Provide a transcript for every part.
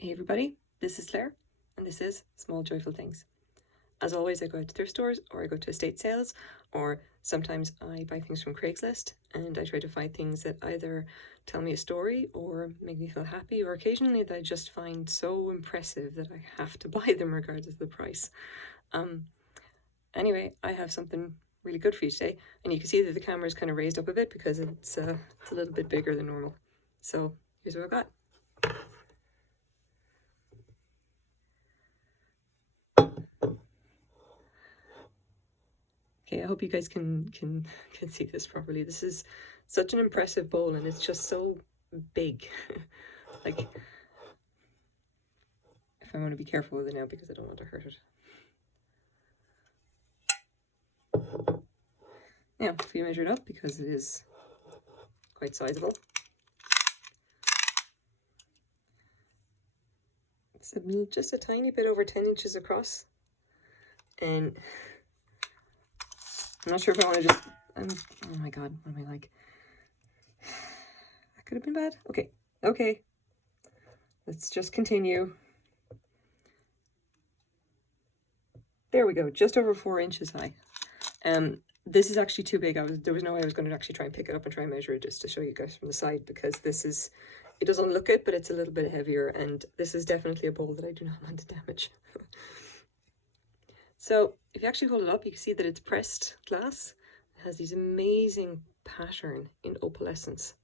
Hey everybody, this is Claire, and this is Small Joyful Things. As always, I go out to thrift stores, or I go to estate sales, or sometimes I buy things from Craigslist, and I try to find things that either tell me a story or make me feel happy, or occasionally that I just find so impressive that I have to buy them regardless of the price. Anyway, I have something really good for you today, and you can see that the camera is kind of raised up a bit because it's a little bit bigger than normal. So here's what I've got. Okay, I hope you guys can see this properly. This is such an impressive bowl, and it's just so big. Like, if I want to be careful with it now because I don't want to hurt it. Now, if you measure it up, because it is quite sizable, it's just a tiny bit over 10 inches across, and I'm not sure if I want to just, oh my god, what am I like? That could have been bad. Okay. Let's just continue. There we go, just over 4 inches high. This is actually too big. There was no way I was going to actually try and pick it up and try and measure it just to show you guys from the side, because it doesn't look it, but it's a little bit heavier, and this is definitely a bowl that I do not want to damage. So if you actually hold it up, you can see that it's pressed glass. It has these amazing pattern in opalescence.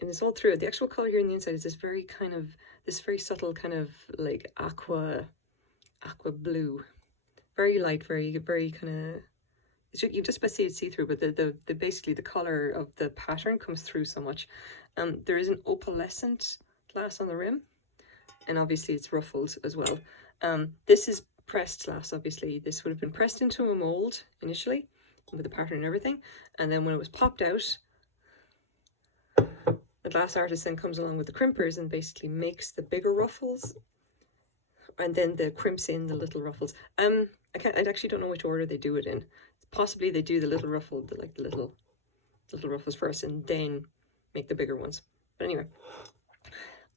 And it's all through it. The actual color here on the inside is this very subtle kind of like aqua blue. Very light, very kind of, you just about see it see-through, but the basically the color of the pattern comes through so much. There is an opalescent glass on the rim, and obviously it's ruffled as well. This is pressed glass, obviously. This would have been pressed into a mold initially with the pattern and everything, and then when it was popped out, the glass artist then comes along with the crimpers and basically makes the bigger ruffles, and then the crimps in the little ruffles. I actually don't know which order they do it in. Possibly they do the little ruffle, the little ruffles first, and then make the bigger ones. But anyway,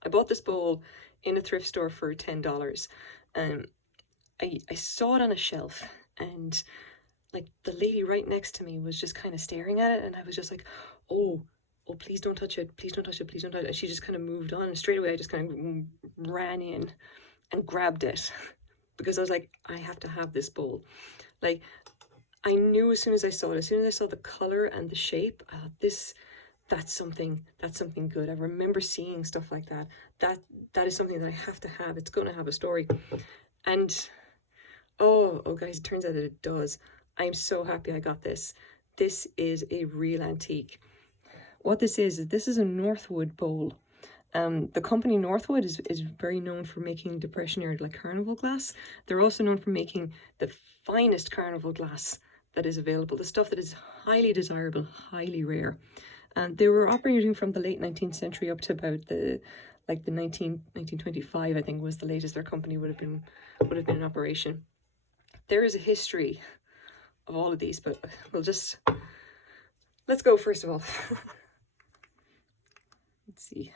I bought this bowl in a thrift store for $10. I saw it on a shelf, and like the lady right next to me was just kind of staring at it, and I was just like, oh, please don't touch it, please don't touch it, please don't touch it. And she just kind of moved on, and straight away I just kind of ran in and grabbed it because I was like, I have to have this bowl. Like, I knew as soon as I saw it, as soon as I saw the color and the shape, I thought, that's something good. I remember seeing stuff like that. That is something that I have to have. It's going to have a story. And oh guys, it turns out that it does. I'm so happy I got this. This is a real antique. What this is a Northwood Bowl. The company Northwood is very known for making Depression era like Carnival glass. They're also known for making the finest Carnival glass that is available, the stuff that is highly desirable, highly rare. And they were operating from the late 19th century up to about the 1925, I think, was the latest their company would have been in operation. There is a history of all of these, but let's go first of all. Let's see.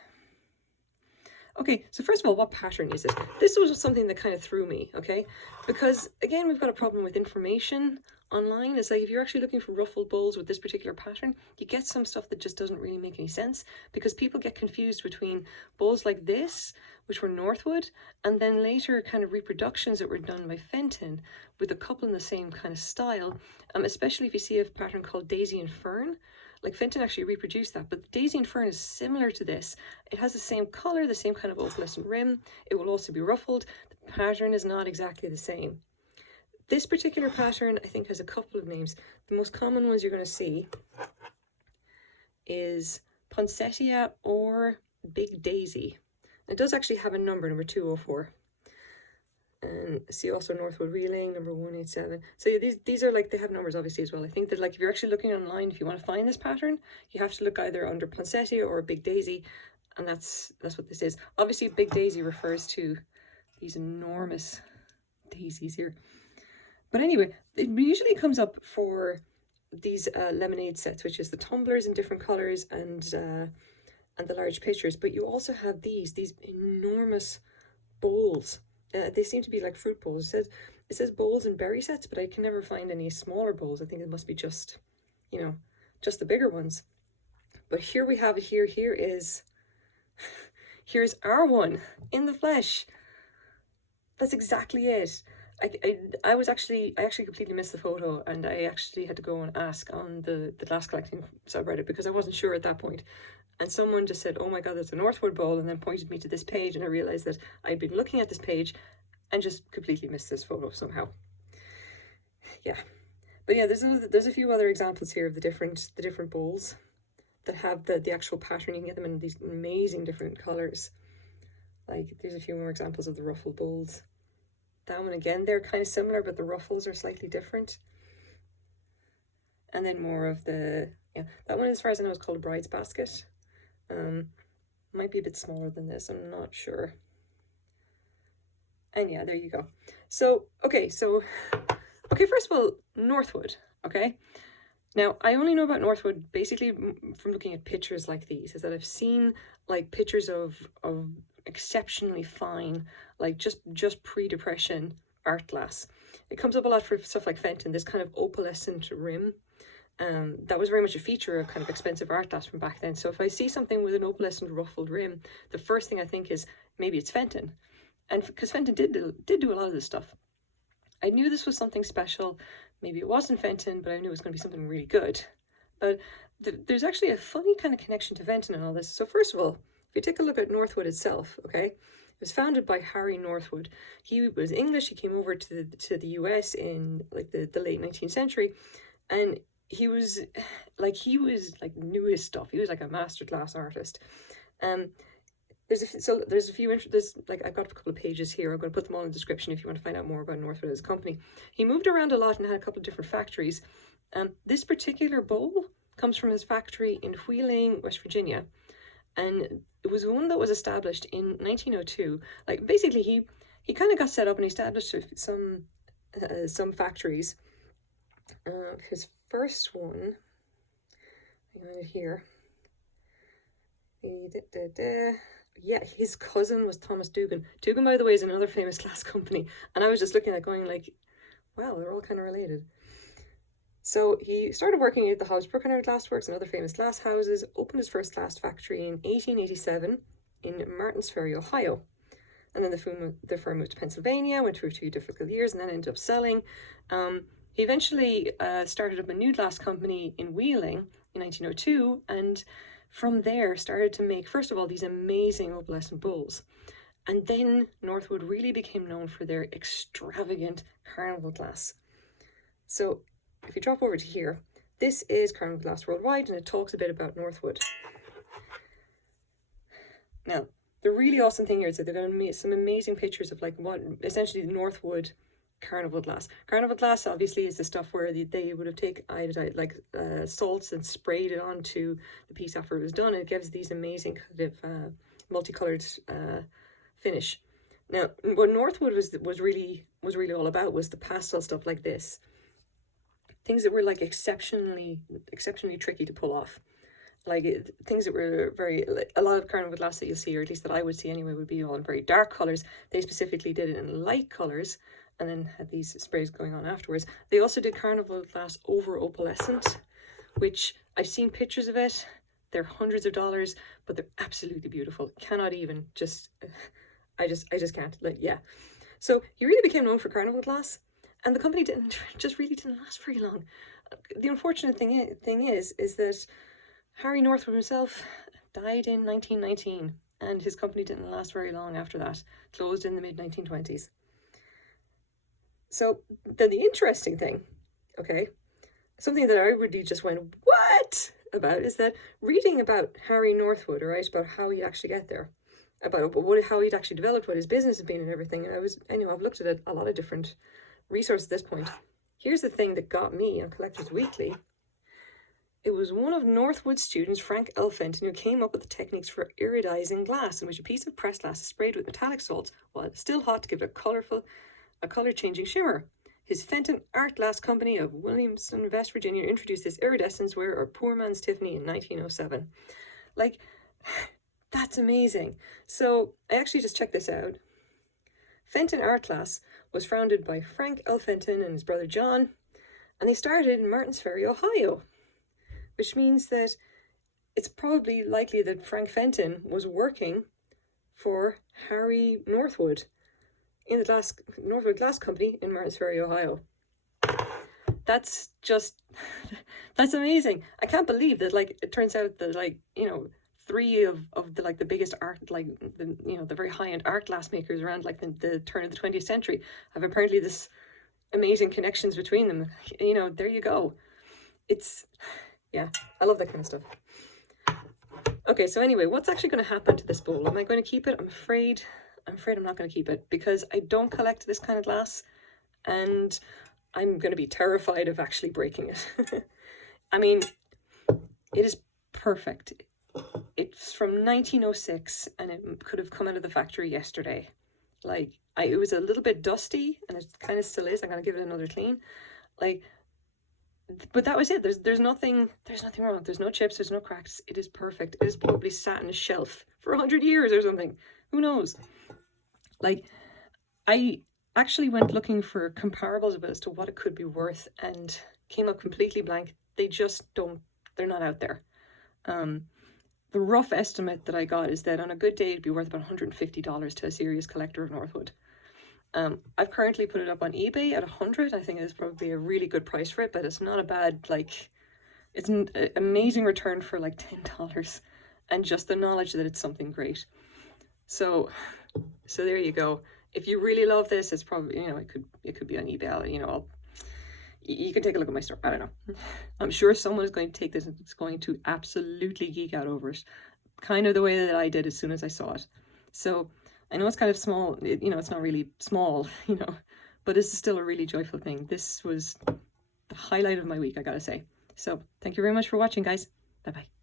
Okay, so first of all, what pattern is it? This was something that kind of threw me, okay? Because, again, we've got a problem with information online. It's like if you're actually looking for ruffled bowls with this particular pattern, you get some stuff that just doesn't really make any sense, because people get confused between bowls like this, which were Northwood, and then later kind of reproductions that were done by Fenton with a couple in the same kind of style, especially if you see a pattern called Daisy and Fern. Like Fenton actually reproduced that, but the Daisy and Fern is similar to this. It has the same color, the same kind of opalescent rim. It will also be ruffled. The pattern is not exactly the same. This particular pattern, I think, has a couple of names. The most common ones you're going to see is Poinsettia or Big Daisy. It does actually have a number 204. And see also Northwood Reeling, number 187. So yeah, these are like, they have numbers obviously as well. I think that like if you're actually looking online, if you want to find this pattern, you have to look either under Poinsettia or Big Daisy, and that's what this is. Obviously Big Daisy refers to these enormous daisies here. But anyway, it usually comes up for these lemonade sets, which is the tumblers in different colors, and and the large pictures, but you also have these enormous bowls. They seem to be like fruit bowls. It says bowls and berry sets, but I can never find any smaller bowls. I think it must be just, you know, just the bigger ones. But here we have it here. Here's our one in the flesh. That's exactly it. I actually completely missed the photo, and I actually had to go and ask on the glass collecting subreddit because I wasn't sure at that point. And someone just said, oh my God, there's a Northwood Bowl, and then pointed me to this page, and I realized that I'd been looking at this page and just completely missed this photo somehow. Yeah. But yeah, there's a few other examples here of the different bowls that have the actual pattern. You can get them in these amazing different colors. Like, there's a few more examples of the Ruffled bowls. That one again, they're kind of similar, but the ruffles are slightly different. And then more of the, yeah, that one, as far as I know, is called a bride's basket. Might be a bit smaller than this, I'm not sure. And yeah, there you go. So, okay, first of all, Northwood, okay? Now, I only know about Northwood basically from looking at pictures like these, is that I've seen like pictures of exceptionally fine, like just pre-depression art glass. It comes up a lot for stuff like Fenton, this kind of opalescent rim. That was very much a feature of kind of expensive art glass from back then. So if I see something with an opalescent ruffled rim, the first thing I think is maybe it's Fenton. And because Fenton did do a lot of this stuff. I knew this was something special. Maybe it wasn't Fenton, but I knew it was going to be something really good. But there's actually a funny kind of connection to Fenton and all this. So first of all, if you take a look at Northwood itself, okay, it was founded by Harry Northwood. He was English. He came over to the US in like the late 19th century, and he was like knew his stuff. He was like a masterclass artist. There's a few like I've got a couple of pages here. I'm going to put them all in the description if you want to find out more about Northwood as a company. He moved around a lot and had a couple of different factories. This particular bowl comes from his factory in Wheeling, West Virginia, and it was one that was established in 1902. Like basically, he kind of got set up and established some factories. His first one, I got it here. Yeah, his cousin was Thomas Dugan. Dugan, by the way, is another famous glass company. And I was just looking at going like, wow, they're all kind of related. So he started working at the Hobbsbrook Glass Works and other famous glass houses, opened his first glass factory in 1887 in Martins Ferry, Ohio. And then the firm moved to Pennsylvania, went through 2 difficult years, and then ended up selling. He eventually started up a new glass company in Wheeling in 1902, and from there started to make, first of all, these amazing opalescent bowls. And then Northwood really became known for their extravagant Carnival glass. So if you drop over to here, this is Carnival Glass Worldwide, and it talks a bit about Northwood. Now, the really awesome thing here is that they're going to make some amazing pictures of like what essentially the Northwood Carnival glass. Carnival glass obviously is the stuff where they would have taken salts and sprayed it onto the piece after it was done. It gives these amazing kind of multicolored finish. Now, what Northwood was really all about was the pastel stuff like this. Things that were like exceptionally tricky to pull off. Like things that were a lot of Carnival glass that you'll see, or at least that I would see anyway, would be all in very dark colors. They specifically did it in light colors, and then had these sprays going on afterwards. They also did Carnival glass over opalescent, which I've seen pictures of it. They're hundreds of dollars, but they're absolutely beautiful. Cannot even I just can't. Like, yeah. So he really became known for Carnival glass, and the company didn't last very long. The unfortunate thing is that Harry Northwood himself died in 1919, and his company didn't last very long after that. Closed in the mid-1920s. So then the interesting thing, okay, something that I really just went, what? About is that reading about Harry Northwood, right, about how he'd actually get there, about how he'd actually developed, what his business had been and everything. And I've looked at a lot of different resources at this point. Here's the thing that got me on Collectors Weekly. It was one of Northwood's students, Frank L. Fenton, who came up with the techniques for iridizing glass, in which a piece of pressed glass is sprayed with metallic salts while it's still hot to give it a color-changing shimmer. His Fenton Art Glass Company of Williamson, West Virginia, introduced this iridescence ware, or poor man's Tiffany, in 1907. Like, That's amazing. So I actually just checked this out. Fenton Art Class was founded by Frank L. Fenton and his brother John, and they started in Martins Ferry, Ohio, which means that it's probably likely that Frank Fenton was working for Harry Northwood in the Northwood Glass Company in Martins Ferry, Ohio. That's amazing. I can't believe that, like, it turns out that, like, you know, three of the, like, the biggest art, like, the, you know, the very high-end art glass makers around, like, the turn of the 20th century have apparently this amazing connections between them. You know, there you go. It's, yeah, I love that kind of stuff. Okay, so anyway, what's actually going to happen to this bowl? Am I going to keep it? I'm afraid I'm not going to keep it, because I don't collect this kind of glass, and I'm going to be terrified of actually breaking it. I mean, it is perfect. It's from 1906, and it could have come out of the factory yesterday. Like, it was a little bit dusty, and it kind of still is. I'm going to give it another clean. Like, but that was it. There's nothing wrong. There's no chips, there's no cracks. It is perfect. It has probably sat on a shelf for 100 years or something. Who knows? Like, I actually went looking for comparables as to what it could be worth and came up completely blank. They just don't, they're not out there. The rough estimate that I got is that on a good day it'd be worth about $150 to a serious collector of Northwood. I've currently put it up on eBay at 100. I think it's probably a really good price for it, but it's not a bad, like, it's an amazing return for like $10, and just the knowledge that it's something great. So there you go. If you really love this, it's probably, you know, it could be on eBay. You know, you can take a look at my store. I don't know. I'm sure someone is going to take this and it's going to absolutely geek out over it, kind of the way that I did as soon as I saw it. So I know it's kind of small, you know, it's not really small, you know, but this is still a really joyful thing. This was the highlight of my week, I gotta say. So thank you very much for watching, guys. Bye-bye.